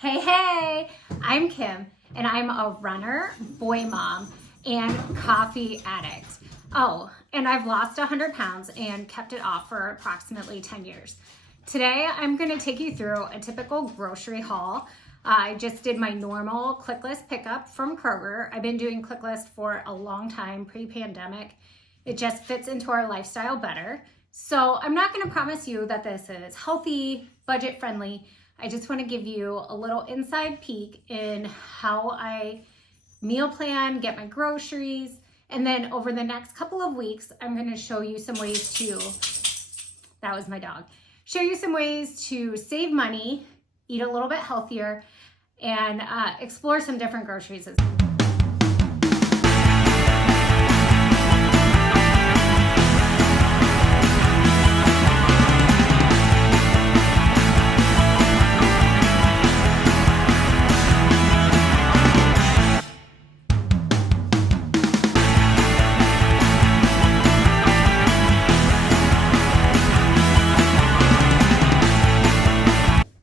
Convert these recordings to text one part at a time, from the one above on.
Hey, I'm Kim, and I'm a runner, boy mom, and coffee addict. Oh, and I've lost 100 pounds and kept it off for approximately 10 years. Today, I'm gonna take you through a typical grocery haul. I just did my normal click list pickup from Kroger. I've been doing click list for a long time, pre-pandemic. It just fits into our lifestyle better. So I'm not gonna promise you that this is healthy, budget friendly. I just want to give you a little inside peek in how I meal plan, get my groceries, and then over the next couple of weeks, I'm going to show you some ways to, that was my dog, show you some ways to save money, eat a little bit healthier, and explore some different groceries as well.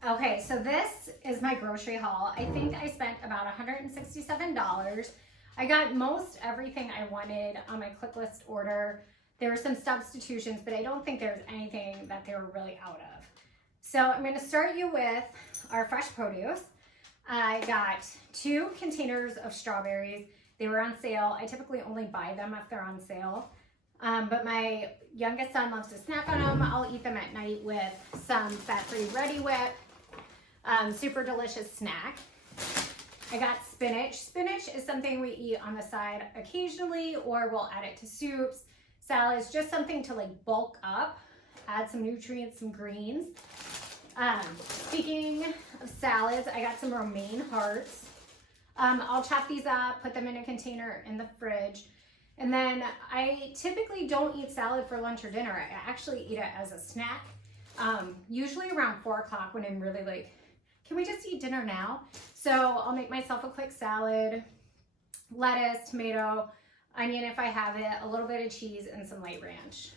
Okay, so this is my grocery haul. I think I spent about $167. I got most everything I wanted on my click list order. There were some substitutions, but I don't think there's anything that they were really out of. So I'm gonna start you with our fresh produce. I got 2 containers of strawberries. They were on sale. I typically only buy them if they're on sale. But my youngest son loves to snack on them. I'll eat them at night with some fat-free Ready Whip. Super delicious snack. I got spinach. Spinach is something we eat on the side occasionally, or we'll add it to soups, salads, just something to like bulk up, add some nutrients, some greens. Speaking of salads, I got some romaine hearts. I'll chop these up, put them in a container in the fridge. And then I typically don't eat salad for lunch or dinner. I actually eat it as a snack, usually around 4 o'clock when I'm really like, can we just eat dinner now? So I'll make myself a quick salad, lettuce, tomato, onion if I have it, a little bit of cheese, and some light ranch.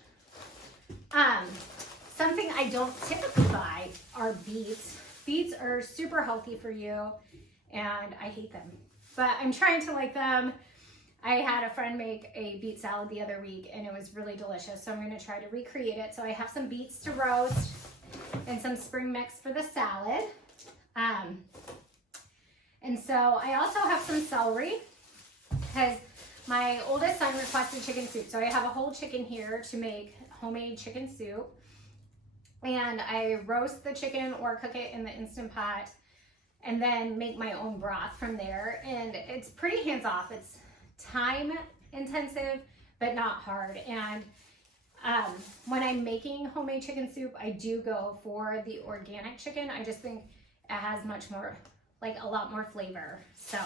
Something I don't typically buy are beets. Beets are super healthy for you, and I hate them, but I'm trying to like them. I had a friend make a beet salad the other week, and it was really delicious, so I'm gonna try to recreate it. So I have some beets to roast and some spring mix for the salad. And so I also have some celery because my oldest son requested chicken soup. So I have a whole chicken here to make homemade chicken soup. And I roast the chicken or cook it in the Instant Pot and then make my own broth from there. And it's pretty hands-off. It's time intensive, but not hard. And when I'm making homemade chicken soup, I do go for the organic chicken. I just think it has much more, like a lot more flavor. So,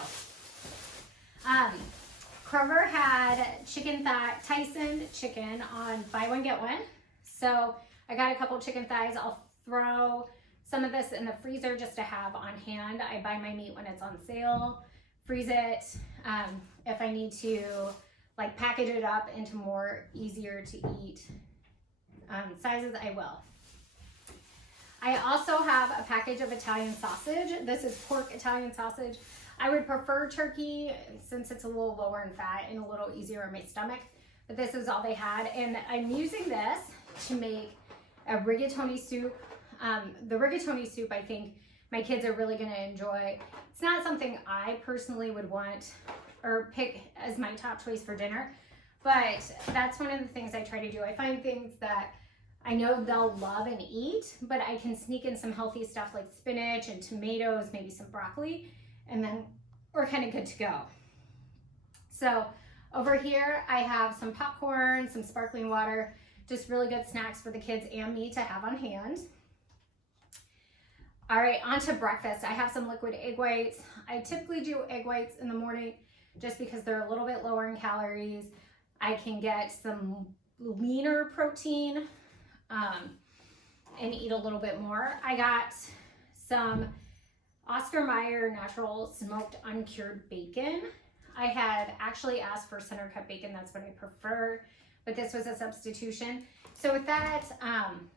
Kroger had chicken thigh, Tyson chicken on buy one, get one. So I got a couple chicken thighs. I'll throw some of this in the freezer just to have on hand. I buy my meat when it's on sale, freeze it. If I need to like package it up into more easier to eat sizes, I will. I also have a package of Italian sausage. This is pork Italian sausage. I would prefer turkey since it's a little lower in fat and a little easier on my stomach, but this is all they had. And I'm using this to make a rigatoni soup. The rigatoni soup, I think my kids are really gonna enjoy. It's not something I personally would want or pick as my top choice for dinner, but that's one of the things I try to do. I find things that I know they'll love and eat, but I can sneak in some healthy stuff like spinach and tomatoes, maybe some broccoli, and then we're kind of good to go. So over here, I have some popcorn, some sparkling water, just really good snacks for the kids and me to have on hand. All right, on to breakfast. I have some liquid egg whites. I typically do egg whites in the morning just because they're a little bit lower in calories. I can get some leaner protein and eat a little bit more. I got some Oscar Mayer natural smoked uncured bacon. I had actually asked for center cut bacon. That's what I prefer, but this was a substitution. So with that,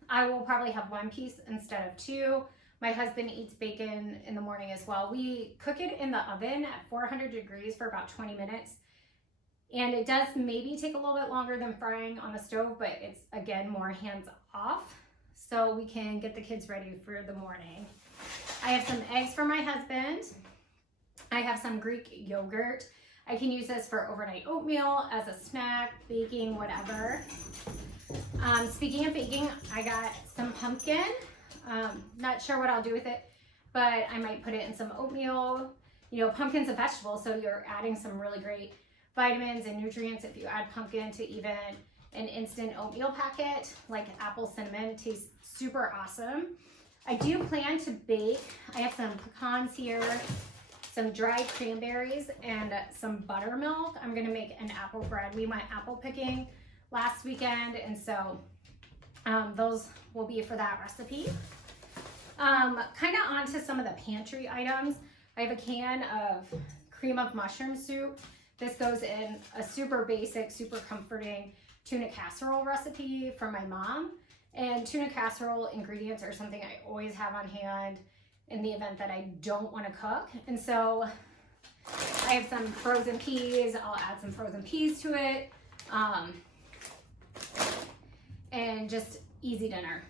I will probably have 1 piece instead of 2. My husband eats bacon in the morning as well. We cook it in the oven at 400 degrees for about 20 minutes. And it does maybe take a little bit longer than frying on the stove, but it's, again, more hands off. So we can get the kids ready for the morning. I have some eggs for my husband. I have some Greek yogurt. I can use this for overnight oatmeal, as a snack, baking, whatever. Speaking of baking, I got some pumpkin. Not sure what I'll do with it, but I might put it in some oatmeal. You know, pumpkin's a vegetable, so you're adding some really great vitamins and nutrients if you add pumpkin to even an instant oatmeal packet, like apple cinnamon. It tastes super awesome. I do plan to bake. I have some pecans here, some dried cranberries, and some buttermilk. I'm gonna make an apple bread. We went apple picking last weekend, and so those will be for that recipe. Kind of onto some of the pantry items. I have a can of cream of mushroom soup. This goes in a super basic, super comforting tuna casserole recipe from my mom. And tuna casserole ingredients are something I always have on hand in the event that I don't want to cook. And so I have some frozen peas. I'll add some frozen peas to it. And just easy dinner.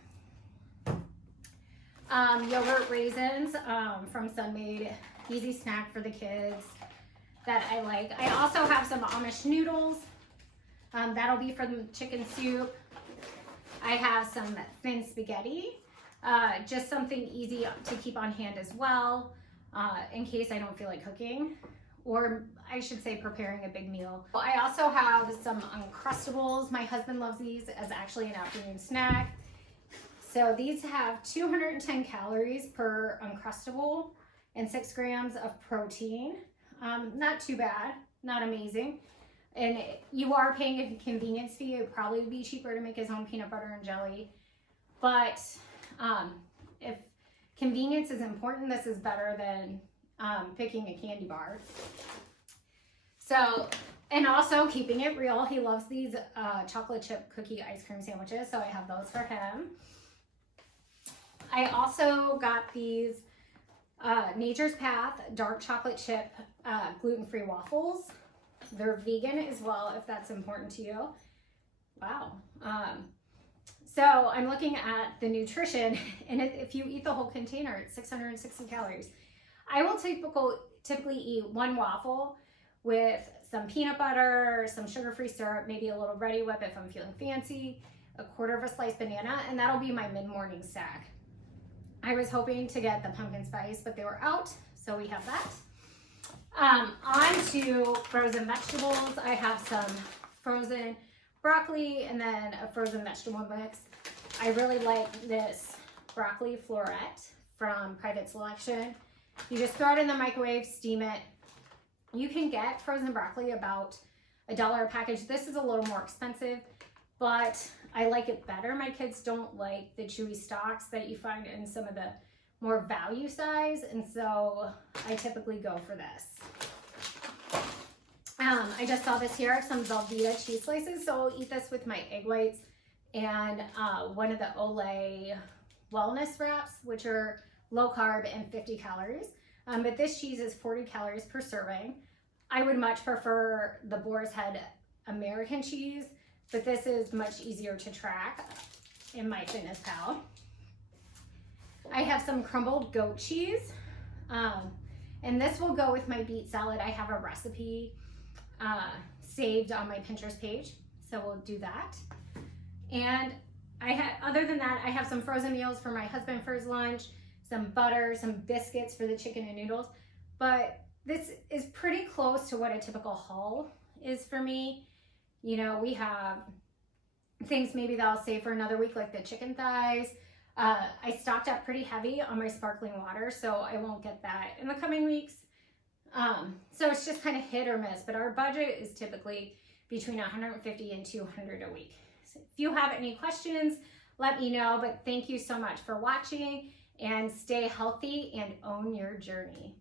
Yogurt raisins from Sunmade, easy snack for the kids that I like. I also have some Amish noodles. That'll be for the chicken soup. I have some thin spaghetti, just something easy to keep on hand as well, in case I don't feel like cooking, or I should say preparing a big meal. I also have some Uncrustables. My husband loves these as actually an afternoon snack. So these have 210 calories per Uncrustable and 6 grams of protein. Not too bad, not amazing. And you are paying a convenience fee. It would probably be cheaper to make his own peanut butter and jelly. But if convenience is important, this is better than picking a candy bar. So, and also keeping it real, he loves these chocolate chip cookie ice cream sandwiches, so I have those for him. I also got these Nature's Path dark chocolate chip gluten-free waffles. They're vegan as well, if that's important to you. Wow. So I'm looking at the nutrition, and if you eat the whole container, it's 660 calories. I will typically eat one waffle with some peanut butter, some sugar-free syrup, maybe a little Ready Whip if I'm feeling fancy, a quarter of a sliced banana, and that'll be my mid-morning snack. I was hoping to get the pumpkin spice, but they were out, so we have that. On to frozen vegetables. I have some frozen broccoli and then a frozen vegetable mix. I really like this broccoli floret from Private Selection. You just throw it in the microwave, steam it. You can get frozen broccoli about $1 a package. This is a little more expensive, but I like it better. My kids don't like the chewy stalks that you find in some of the more value size, and so I typically go for this. I just saw this here, some Velveeta cheese slices, so I'll eat this with my egg whites and one of the Olay wellness wraps, which are low carb and 50 calories. But this cheese is 40 calories per serving. I would much prefer the Boar's Head American cheese, but this is much easier to track in my Fitness Pal. I have some crumbled goat cheese, and this will go with my beet salad. I have a recipe saved on my Pinterest page, so we'll do that. And other than that, I have some frozen meals for my husband for his lunch, some butter, some biscuits for the chicken and noodles, but this is pretty close to what a typical haul is for me. You know, we have things maybe that I'll save for another week, like the chicken thighs. I stocked up pretty heavy on my sparkling water, so I won't get that in the coming weeks. So it's just kind of hit or miss, but our budget is typically between $150 and $200 a week. So if you have any questions, let me know, but thank you so much for watching, and stay healthy and own your journey.